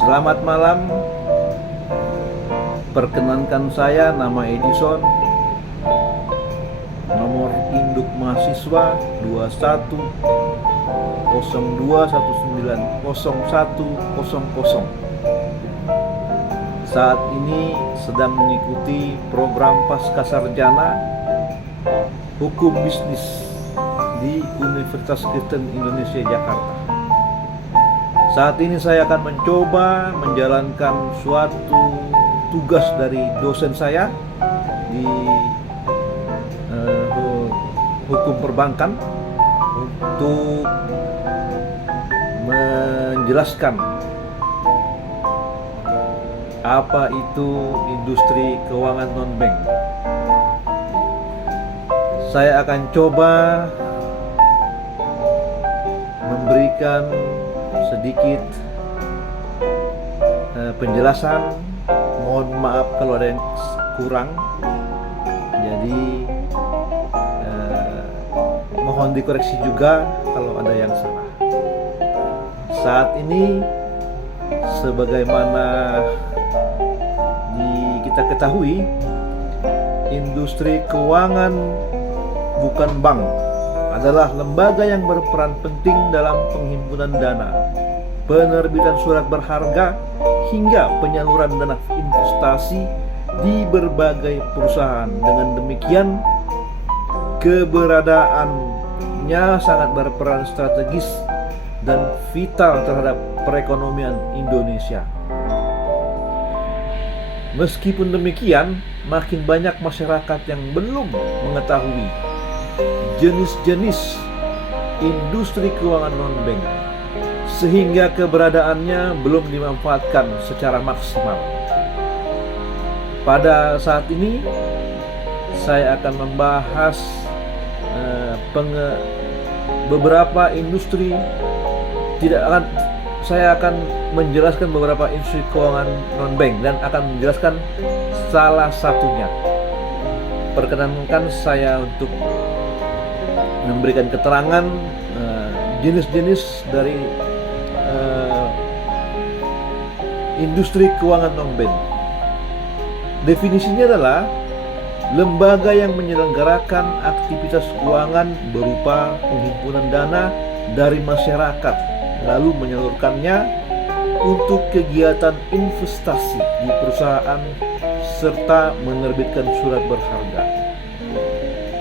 Selamat malam, perkenankan saya nama Edison, nomor induk mahasiswa 2102190100. Saat ini sedang mengikuti program Pascasarjana Hukum Bisnis di Universitas Kristen Indonesia Jakarta. Saat ini saya akan mencoba menjalankan suatu tugas dari dosen saya di hukum perbankan untuk menjelaskan apa itu industri keuangan non-bank. Saya akan coba memberikan sedikit penjelasan. Mohon maaf kalau ada yang kurang, jadi mohon dikoreksi juga kalau ada yang salah. Saat ini sebagaimana kita ketahui, industri keuangan bukan bank adalah lembaga yang berperan penting dalam penghimpunan dana, penerbitan surat berharga, hingga penyaluran dana investasi di berbagai perusahaan. Dengan demikian, keberadaannya sangat berperan strategis dan vital terhadap perekonomian Indonesia. Meskipun demikian, makin banyak masyarakat yang belum mengetahui jenis-jenis industri keuangan non-bank, sehingga keberadaannya belum dimanfaatkan secara maksimal. Pada saat ini saya akan membahas beberapa industri. Saya akan menjelaskan beberapa industri keuangan non-bank dan akan menjelaskan salah satunya. Perkenankan saya untuk memberikan keterangan jenis-jenis dari industri keuangan non-bank. Definisinya adalah lembaga yang menyelenggarakan aktivitas keuangan berupa penghimpunan dana dari masyarakat, lalu menyalurkannya untuk kegiatan investasi di perusahaan serta menerbitkan surat berharga.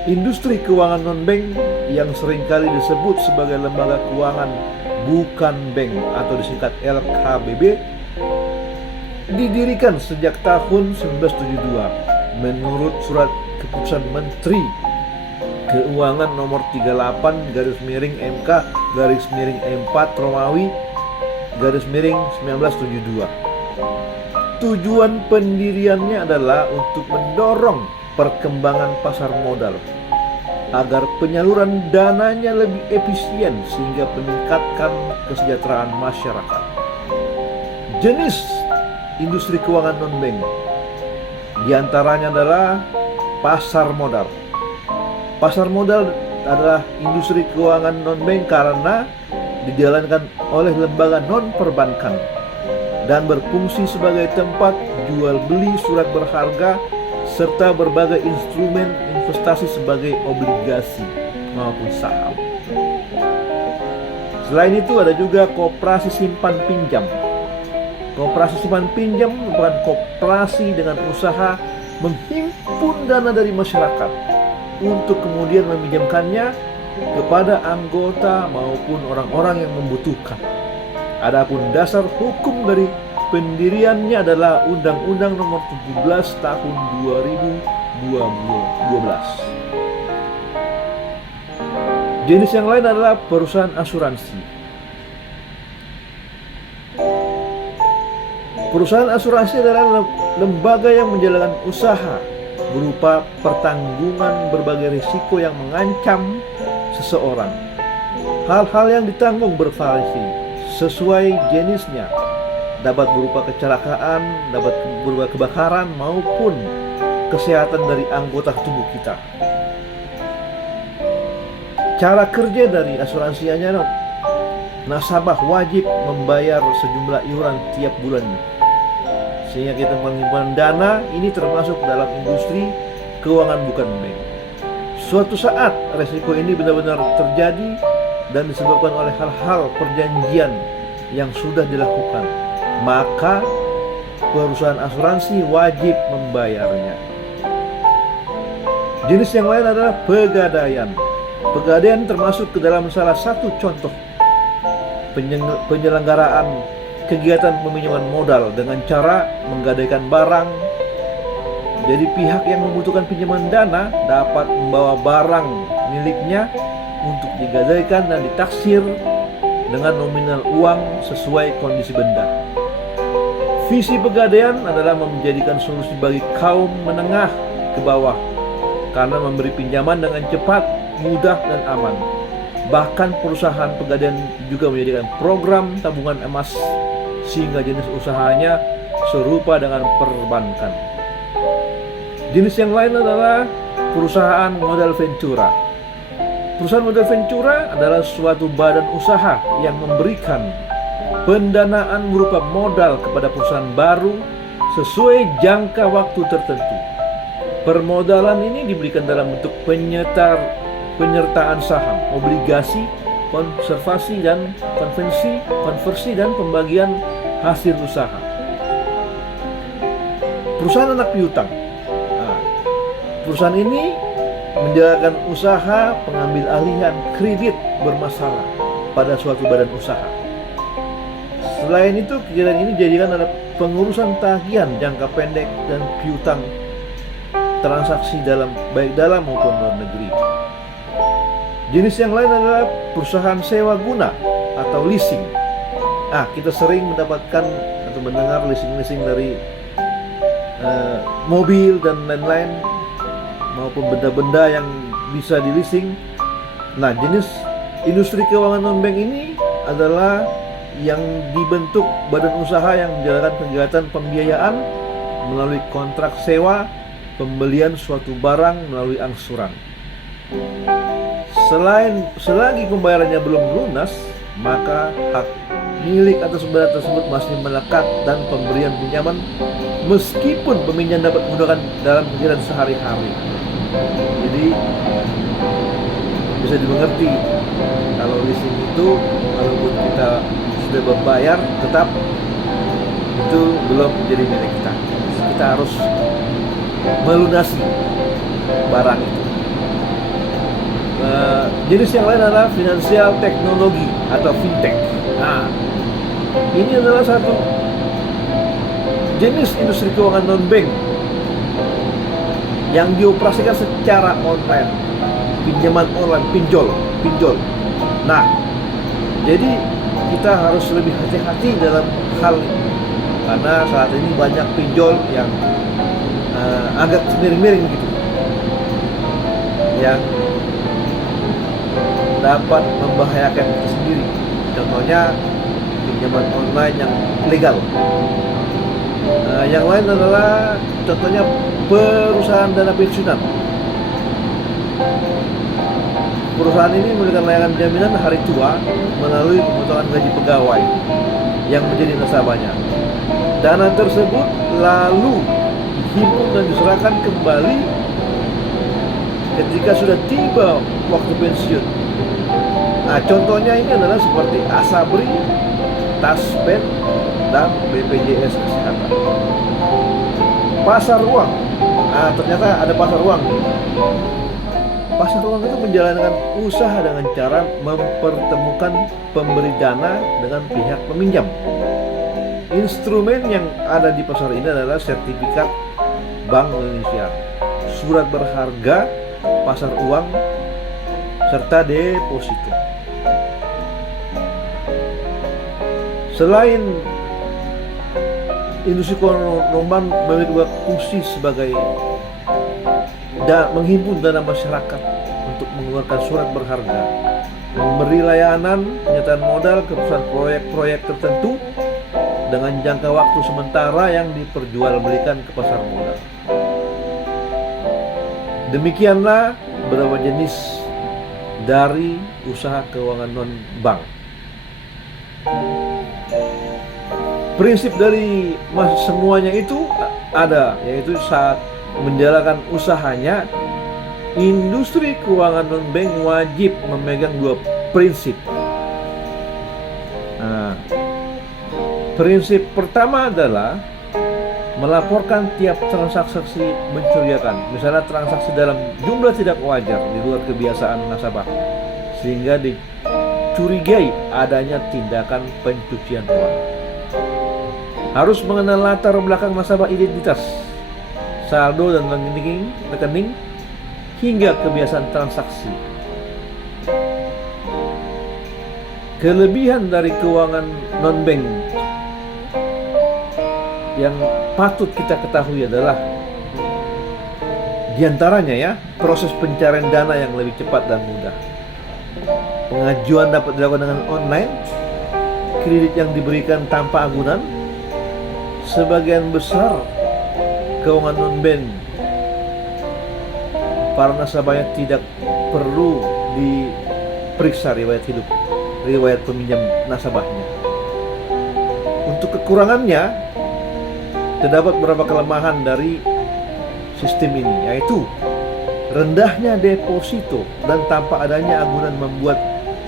Industri keuangan non-bank yang seringkali disebut sebagai lembaga keuangan bukan bank atau disingkat LKBB didirikan sejak tahun 1972 menurut surat keputusan Menteri Keuangan nomor 38/MK/4/1972. Tujuan pendiriannya adalah untuk mendorong perkembangan pasar modal agar penyaluran dananya lebih efisien sehingga meningkatkan kesejahteraan masyarakat. Jenis industri keuangan non-bank diantaranya adalah pasar modal. Pasar modal adalah industri keuangan non-bank karena dijalankan oleh lembaga non-perbankan dan berfungsi sebagai tempat jual beli surat berharga serta berbagai instrumen investasi sebagai obligasi maupun saham. Selain itu ada juga koperasi simpan pinjam. Koperasi simpan pinjam merupakan koperasi dengan usaha menghimpun dana dari masyarakat untuk kemudian meminjamkannya kepada anggota maupun orang-orang yang membutuhkan. Adapun dasar hukum dari pendiriannya adalah Undang-Undang Nomor 17 Tahun 2012. Jenis yang lain adalah perusahaan asuransi. Perusahaan asuransi adalah lembaga yang menjalankan usaha berupa pertanggungan berbagai risiko yang mengancam seseorang. Hal-hal yang ditanggung bervariasi sesuai jenisnya, dapat berupa kecelakaan, dapat berupa kebakaran maupun kesehatan dari anggota tubuh kita. Cara kerja dari asuransinya nasabah wajib membayar sejumlah iuran tiap bulannya. Sehingga kita menyimpan dana ini termasuk dalam industri keuangan bukan bank. Suatu saat resiko ini benar-benar terjadi dan disebabkan oleh hal-hal perjanjian yang sudah dilakukan, maka perusahaan asuransi wajib membayarnya. Jenis yang lain adalah pegadaian. Pegadaian termasuk ke dalam salah satu contoh penyelenggaraan kegiatan peminjaman modal dengan cara menggadaikan barang. Jadi pihak yang membutuhkan pinjaman dana dapat membawa barang miliknya untuk digadaikan dan ditaksir dengan nominal uang sesuai kondisi benda. Visi pegadaian adalah menjadikan solusi bagi kaum menengah ke bawah karena memberi pinjaman dengan cepat, mudah, dan aman. Bahkan perusahaan pegadaian juga menyediakan program tabungan emas sehingga jenis usahanya serupa dengan perbankan. Jenis yang lain adalah perusahaan modal ventura. Perusahaan modal ventura adalah suatu badan usaha yang memberikan pendanaan berupa modal kepada perusahaan baru sesuai jangka waktu tertentu. Permodalan ini diberikan dalam bentuk penyertaan saham, obligasi, konversi dan pembagian hasil usaha. Perusahaan anak piutang. Perusahaan ini menjalankan usaha pengambil alihan kredit bermasalah pada suatu badan usaha. Selain itu, kegiatan ini dijadikan ada pengurusan tagihan jangka pendek dan piutang transaksi baik dalam maupun luar negeri. Jenis yang lain adalah perusahaan sewa guna atau leasing. Kita sering mendapatkan atau mendengar leasing dari mobil dan lain-lain maupun benda-benda yang bisa di leasing. Jenis industri keuangan non-bank ini adalah yang dibentuk badan usaha yang menjalankan kegiatan pembiayaan melalui kontrak sewa, pembelian suatu barang melalui angsuran. Selagi pembayarannya belum lunas, maka hak milik atas benda tersebut masih melekat dan pemberian pinjaman meskipun peminjam dapat menggunakan dalam kegiatan sehari-hari. Jadi bisa dimengerti kalau leasing itu walaupun kita sudah membayar tetap itu belum menjadi milik kita. Kita harus melunasi barang itu. Jenis yang lain adalah finansial teknologi atau fintech. Ini adalah satu jenis industri keuangan non-bank yang dioperasikan secara online, pinjaman online, pinjol. Jadi kita harus lebih hati-hati dalam hal ini karena saat ini banyak pinjol yang agak miring-miring gitu, yang dapat membahayakan kita sendiri. Contohnya pinjaman online yang legal. Yang lain adalah contohnya perusahaan dana pensiunan. Perusahaan ini memberikan layanan jaminan hari tua melalui pemotongan gaji pegawai yang menjadi nasabahnya. Dana tersebut lalu dihimpun dan diserahkan kembali ketika sudah tiba waktu pensiun. Contohnya ini adalah seperti Asabri, Taspen, dan BPJS Kesehatan. Pasar uang. Ternyata ada pasar uang. Pasar uang itu menjalankan usaha dengan cara mempertemukan pemberi dana dengan pihak peminjam. Instrumen yang ada di pasar ini adalah sertifikat Bank Indonesia, surat berharga, pasar uang, serta deposito. Selain industri keuangan non-bank memiliki fungsi sebagai menghimpun dana masyarakat untuk mengeluarkan surat berharga, memberi layanan penyataan modal ke perusahaan proyek-proyek tertentu dengan jangka waktu sementara yang diperjualbelikan ke pasar modal. Demikianlah beberapa jenis dari usaha keuangan non-bank. Prinsip dari semuanya itu ada, yaitu saat menjalankan usahanya, industri keuangan non-bank wajib memegang dua prinsip. Nah, prinsip pertama adalah melaporkan tiap transaksi mencurigakan, misalnya transaksi dalam jumlah tidak wajar di luar kebiasaan nasabah, sehingga dicurigai adanya tindakan pencucian uang. Harus mengenal latar belakang nasabah, identitas, saldo dan rekening, hingga kebiasaan transaksi. Kelebihan dari keuangan non-bank yang patut kita ketahui adalah diantaranya ya, proses pencarian dana yang lebih cepat dan mudah. Pengajuan dapat dilakukan dengan online, kredit yang diberikan tanpa agunan. Sebagian besar keuangan non-bank, para nasabahnya tidak perlu diperiksa riwayat hidup, riwayat peminjam nasabahnya. Untuk kekurangannya, terdapat beberapa kelemahan dari sistem ini, yaitu rendahnya deposito dan tanpa adanya agunan membuat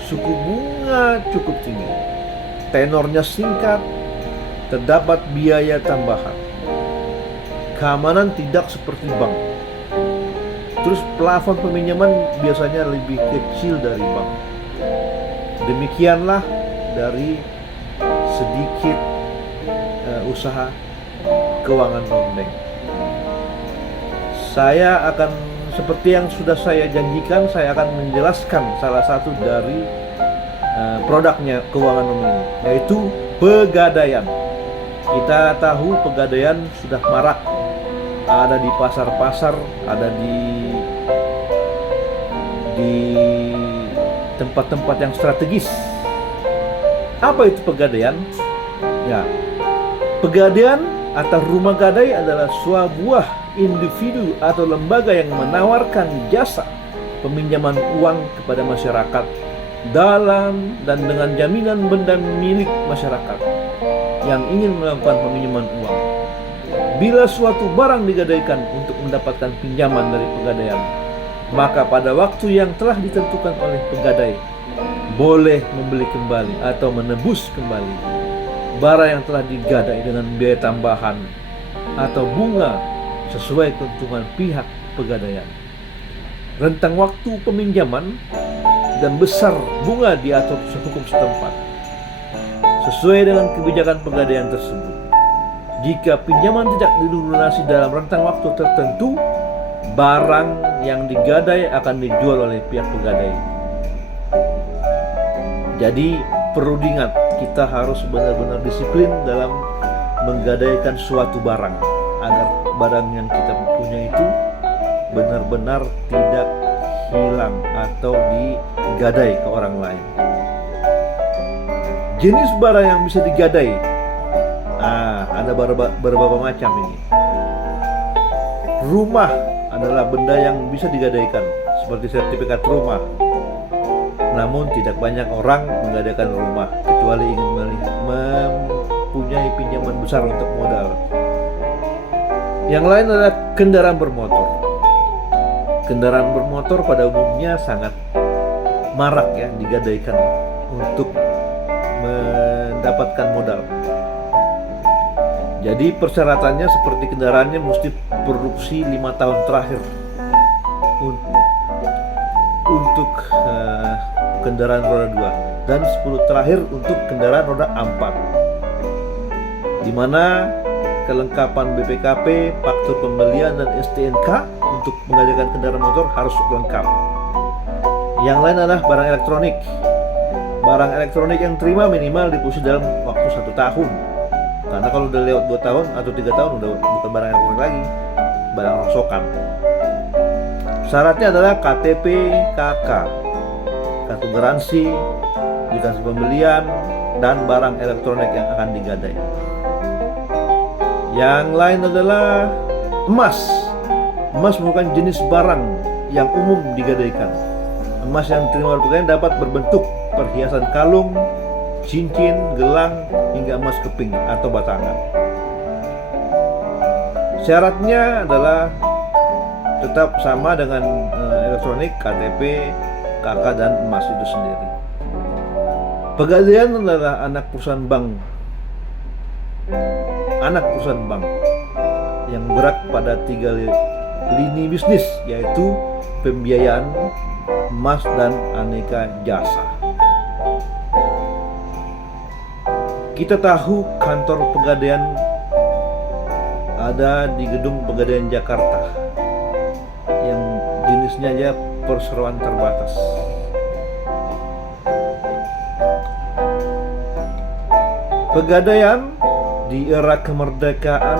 suku bunga cukup tinggi. Tenornya singkat, terdapat biaya tambahan. Keamanan tidak seperti bank. Terus plafon peminjaman biasanya lebih kecil dari bank. Demikianlah dari sedikit usaha keuangan non-bank. Saya akan, seperti yang sudah saya janjikan, saya akan menjelaskan salah satu dari produknya keuangan non-bank ini, yaitu Pegadaian. Kita tahu Pegadaian sudah marak, ada di pasar-pasar, ada di tempat-tempat yang strategis. Apa itu Pegadaian? Ya, Pegadaian atau rumah gadai adalah sebuah individu atau lembaga yang menawarkan jasa peminjaman uang kepada masyarakat dalam dan dengan jaminan benda milik masyarakat yang ingin melakukan peminjaman uang. Bila suatu barang digadaikan untuk mendapatkan pinjaman dari Pegadaian, maka pada waktu yang telah ditentukan oleh pegadai boleh membeli kembali atau menebus kembali barang yang telah digadai dengan biaya tambahan atau bunga sesuai keuntungan pihak Pegadaian. Rentang waktu peminjaman dan besar bunga diatur sehukum setempat sesuai dengan kebijakan Pegadaian tersebut. Jika pinjaman tidak dilunasi dalam rentang waktu tertentu, barang yang digadai akan dijual oleh pihak pegadai. Jadi perlu diingat, kita harus benar-benar disiplin dalam menggadaikan suatu barang, agar barang yang kita punya itu benar-benar tidak hilang atau digadai ke orang lain. Jenis barang yang bisa digadai, ada beberapa macam ini. Rumah adalah benda yang bisa digadaikan, seperti sertifikat rumah. Namun tidak banyak orang menggadaikan rumah kecuali ingin mempunyai pinjaman besar untuk modal. Yang lain adalah kendaraan bermotor. Kendaraan bermotor pada umumnya sangat marak ya digadaikan untuk mendapatkan modal. Jadi persyaratannya seperti kendaraannya mesti produksi 5 tahun terakhir untuk kendaraan roda 2 dan 10 terakhir untuk kendaraan roda 4, di mana kelengkapan BPKP, faktur pembelian dan STNK untuk menggadaikan kendaraan motor harus lengkap. Yang lain adalah barang elektronik. Barang elektronik yang terima minimal dipusi dalam waktu 1 tahun. Karena kalau udah lewat 2 tahun atau 3 tahun udah bukan barang elektronik lagi, barang rongsokan. Syaratnya adalah KTP KK, kartu garansi, kwitansi pembelian, dan barang elektronik yang akan digadai. Yang lain adalah emas. Emas merupakan jenis barang yang umum digadaikan. Emas yang diterima oleh pegadaian dapat berbentuk perhiasan kalung, cincin, gelang, hingga emas keping atau batangan. Syaratnya adalah tetap sama dengan elektronik, KTP, KK, dan emas itu sendiri. Pegadaian adalah anak perusahaan bank yang bergerak pada 3 lini bisnis, yaitu pembiayaan, emas, dan aneka jasa. Kita tahu kantor Pegadaian ada di Gedung Pegadaian Jakarta yang jenisnya aja perseroan terbatas. Pegadaian di era kemerdekaan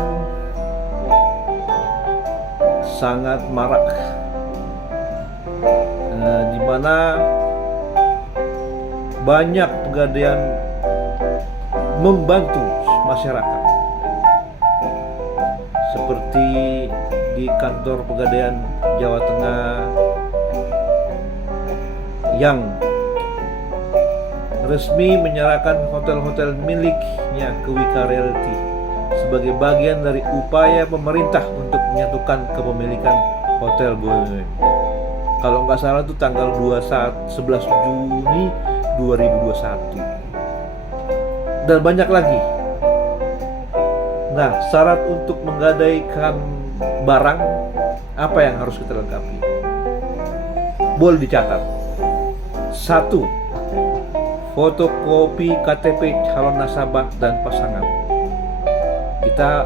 sangat marak, di mana banyak pegadaian membantu masyarakat, seperti di kantor Pegadaian Jawa Tengah yang resmi menyerahkan hotel-hotel miliknya ke Wika Realty sebagai bagian dari upaya pemerintah untuk menyatukan kepemilikan hotel BUMN. Kalau nggak salah itu tanggal 11 Juni 2021. Dan banyak lagi. Nah, syarat untuk menggadaikan barang apa yang harus kita lengkapi? Boleh dicatat. 1. Fotokopi KTP calon nasabah dan pasangan. Kita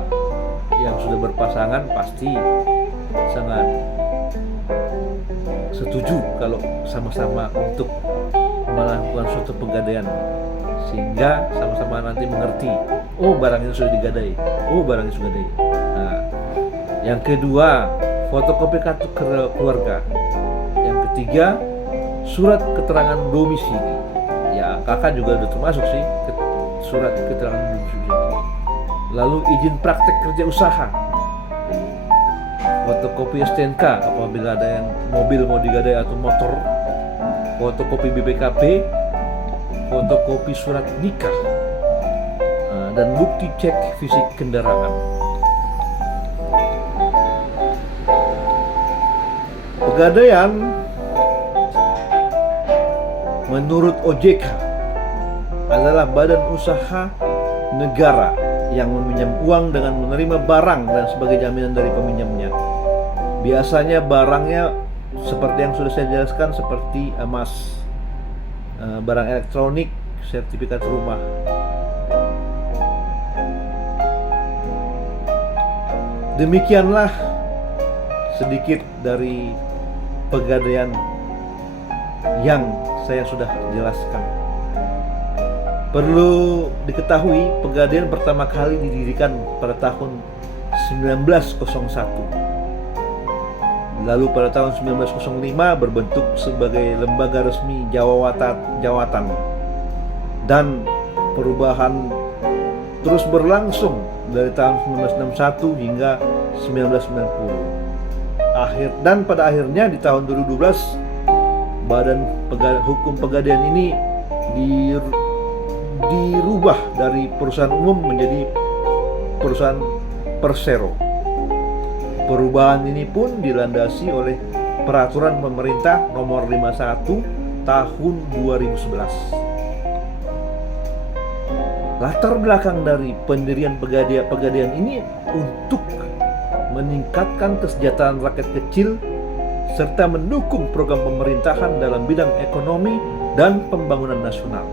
yang sudah berpasangan pasti sangat setuju kalau sama-sama untuk melakukan suatu pegadaian, sehingga sama-sama nanti mengerti, oh barang ini sudah digadai, oh barang ini sudah digadai. Nah, yang kedua, fotokopi kartu keluarga. Yang ketiga, surat keterangan domisili. Ya, kakak juga udah termasuk sih surat keterangan domisili. Lalu izin praktek kerja usaha, fotokopi STNK apabila ada yang mobil mau digadai atau motor, fotokopi BPKB, fotokopi surat nikah, dan bukti cek fisik kendaraan. Pegadaian menurut OJK adalah badan usaha negara yang meminjam uang dengan menerima barang dan sebagai jaminan dari peminjamnya. Biasanya barangnya seperti yang sudah saya jelaskan, seperti emas, barang elektronik, sertifikat rumah. Demikianlah sedikit dari pegadaian yang saya sudah jelaskan. Perlu diketahui, Pegadaian pertama kali didirikan pada tahun 1901. Lalu pada tahun 1905 berbentuk sebagai lembaga resmi Jawatan. Dan perubahan terus berlangsung dari tahun 1961 hingga 1990. Dan pada akhirnya di tahun 2012 Badan Hukum Pegadaian ini dirubah dari perusahaan umum menjadi perusahaan persero. Perubahan ini pun dilandasi oleh Peraturan Pemerintah Nomor 51 Tahun 2011. Latar belakang dari pendirian Pegadaian ini untuk meningkatkan kesejahteraan rakyat kecil serta mendukung program pemerintahan dalam bidang ekonomi dan pembangunan nasional.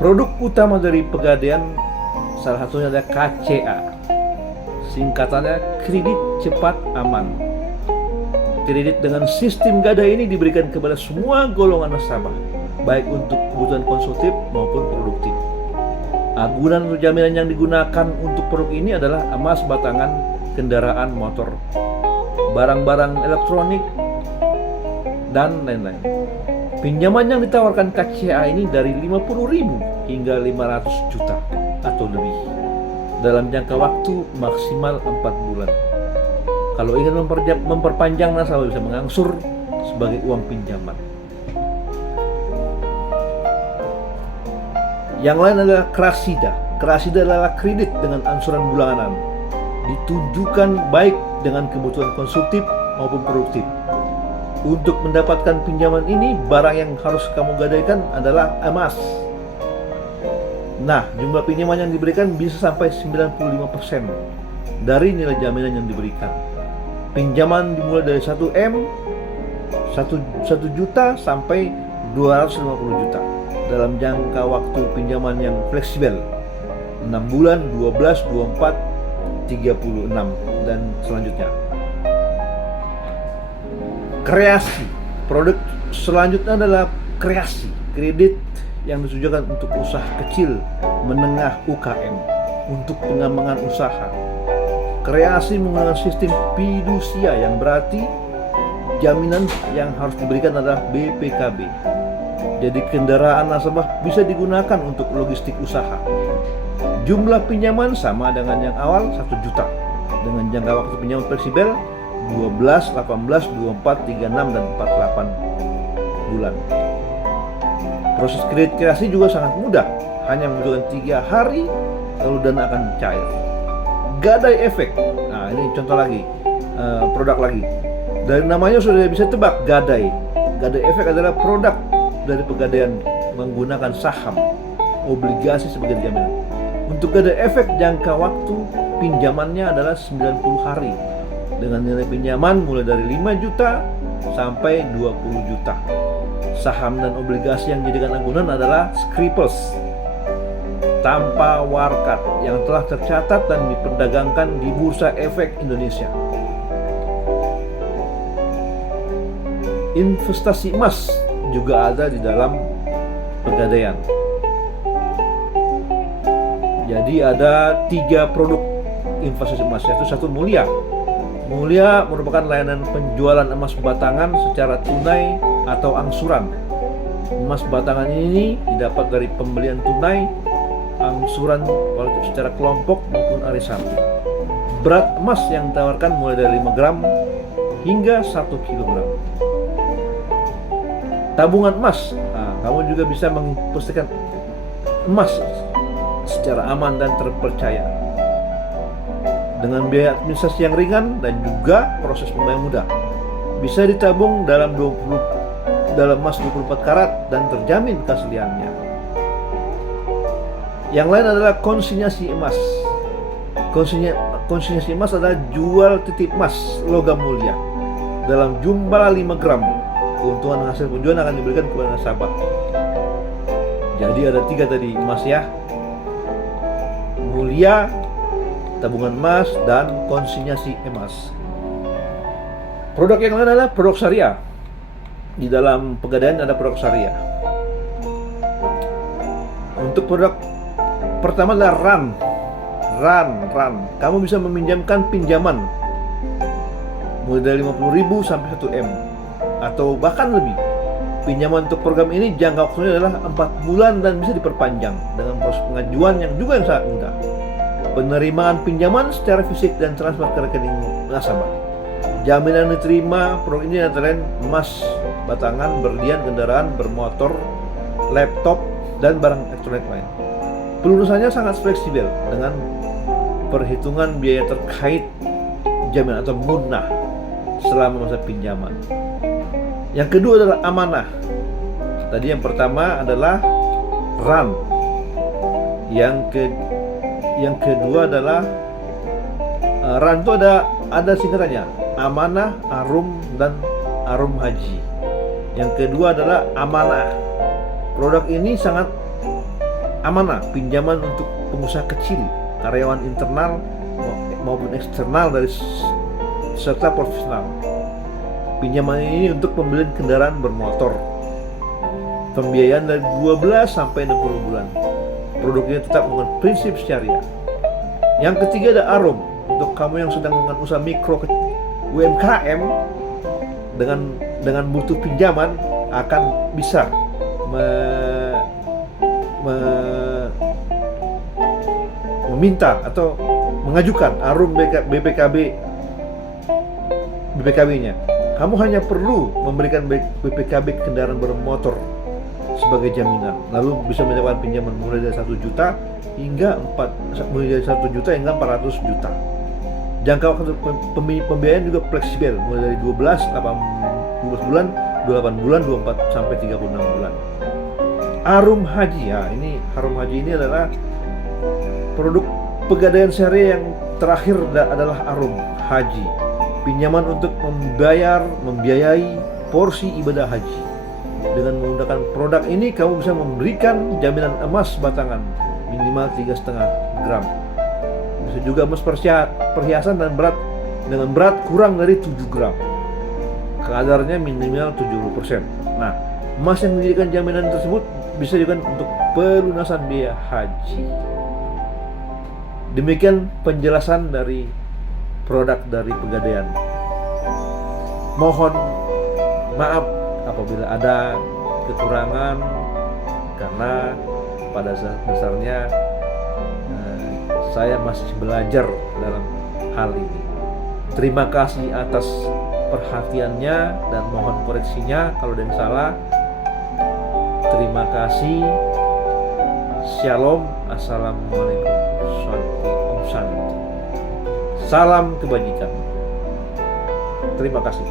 Produk utama dari Pegadaian salah satunya adalah KCA. Singkatannya Kredit Cepat Aman. Kredit dengan sistem gadai ini diberikan kepada semua golongan nasabah, baik untuk kebutuhan konsumtif maupun produktif. Agunan atau jaminan yang digunakan untuk produk ini adalah emas batangan, kendaraan motor, barang-barang elektronik, dan lain-lain. Pinjaman yang ditawarkan KCA ini dari 50.000 hingga 500 juta atau lebih dalam jangka waktu maksimal 4 bulan. Kalau ingin memperpanjang, nasabah bisa mengangsur sebagai uang pinjaman. Yang lain adalah Krasida. Krasida adalah kredit dengan angsuran bulanan, ditujukan baik dengan kebutuhan konsumtif maupun produktif. Untuk mendapatkan pinjaman ini, barang yang harus kamu gadaikan adalah emas. Nah, jumlah pinjaman yang diberikan bisa sampai 95% dari nilai jaminan yang diberikan. Pinjaman dimulai dari 1M, 1 juta sampai 250 juta dalam jangka waktu pinjaman yang fleksibel, 6 bulan, 12, 24, 36 dan selanjutnya. Kreasi. Produk selanjutnya adalah kreasi, kredit yang ditujukan untuk usaha kecil menengah UKM untuk pengembangan usaha. Kreasi menggunakan sistem fidusia yang berarti jaminan yang harus diberikan adalah BPKB. Jadi kendaraan nasabah bisa digunakan untuk logistik usaha. Jumlah pinjaman sama dengan yang awal 1 juta dengan jangka waktu pinjaman fleksibel 12, 18, 24, 36 dan 48 bulan. Proses kredit kreasi juga sangat mudah, hanya membutuhkan 3 hari lalu dana akan cair. Gadai efek. Nah, ini contoh lagi, produk lagi. Dari namanya sudah bisa tebak, gadai. Gadai efek adalah produk dari pegadaian menggunakan saham, obligasi sebagai jaminan. Untuk gadai efek, jangka waktu pinjamannya adalah 90 hari dengan nilai pinjaman mulai dari 5 juta sampai 20 juta. Saham dan obligasi yang dijadikan agunan adalah Skripals tanpa warkat yang telah tercatat dan diperdagangkan di Bursa Efek Indonesia. Investasi emas juga ada di dalam pegadaian. Jadi ada 3 produk investasi emas, yaitu 1 Mulia. Mulia merupakan layanan penjualan emas batangan secara tunai atau angsuran. Emas batangan ini didapat dari pembelian tunai, angsuran walaupun secara kelompok maupun arisan. Berat emas yang ditawarkan mulai dari 5 gram hingga 1 kilogram. Tabungan emas. Nah, kamu juga bisa menginvestasikan emas secara aman dan terpercaya dengan biaya administrasi yang ringan dan juga proses pembayaran mudah. Bisa ditabung dalam emas 24 karat dan terjamin keasliannya. Yang lain adalah konsinyasi emas. Konsinyasi emas adalah jual titip emas logam mulia dalam jumlah 5 gram. Keuntungan hasil penjualan akan diberikan kepada nasabah. Jadi ada 3 tadi, emas ya, mulia, tabungan emas, dan konsinyasi emas. Produk yang lain adalah produk syariah. Di dalam pegadaian ada produk syariah. Untuk produk pertama adalah RAN. Kamu bisa meminjamkan pinjaman mulai dari 50.000 sampai 1M atau bahkan lebih. Pinjaman untuk program ini jangka waktunya adalah 4 bulan dan bisa diperpanjang dengan proses pengajuan yang sangat mudah. Penerimaan pinjaman secara fisik dan transfer ke rekening nasabah. Jaminan diterima produk ini antara lain emas batangan, berlian, kendaraan, bermotor, laptop, dan barang elektronik lain. Pelunasannya sangat fleksibel dengan perhitungan biaya terkait jaminan atau munah selama masa pinjaman. Yang kedua adalah amanah. Tadi yang pertama adalah RAN. Yang kedua adalah RAN itu ada singkatannya, amanah, arum, dan arum haji. Yang kedua adalah amanah. Produk ini sangat amanah, pinjaman untuk pengusaha kecil, karyawan internal maupun eksternal dari serta profesional. Pinjaman ini untuk pembelian kendaraan bermotor. Pembiayaan dari 12 sampai 60 bulan. Produknya tetap menggunakan prinsip syariah. Yang ketiga ada arum. Untuk kamu yang sedang melakukan usaha mikro UMKM dengan butuh pinjaman akan bisa meminta atau mengajukan arum BPKB-nya. Kamu hanya perlu memberikan BPKB kendaraan bermotor sebagai jaminan. Lalu bisa mendapatkan pinjaman mulai dari 1 juta hingga 400 juta. Jangka waktu pembiayaan juga fleksibel, mulai dari 12 bulan, 28 bulan, 24 sampai 36 bulan. Arum Haji, ya ini Harum Haji ini adalah produk Pegadaian Syariah yang terakhir adalah Arum Haji, pinjaman untuk membiayai porsi ibadah haji. Dengan menggunakan produk ini kamu bisa memberikan jaminan emas batangan minimal 3,5 gram. Bisa juga emas perhiasan dengan berat kurang dari 7 gram. Kadarnya minimal 70%. Nah, emas yang dijadikan jaminan tersebut bisa juga untuk pelunasan biaya haji. Demikian penjelasan dari produk dari Pegadaian. Mohon maaf apabila ada kekurangan, karena pada dasarnya saya masih belajar dalam hal ini. Terima kasih atas perhatiannya dan mohon koreksinya kalau ada yang salah. Terima kasih. Shalom. Assalamualaikum. Om Santi. Salam kebajikan. Terima kasih.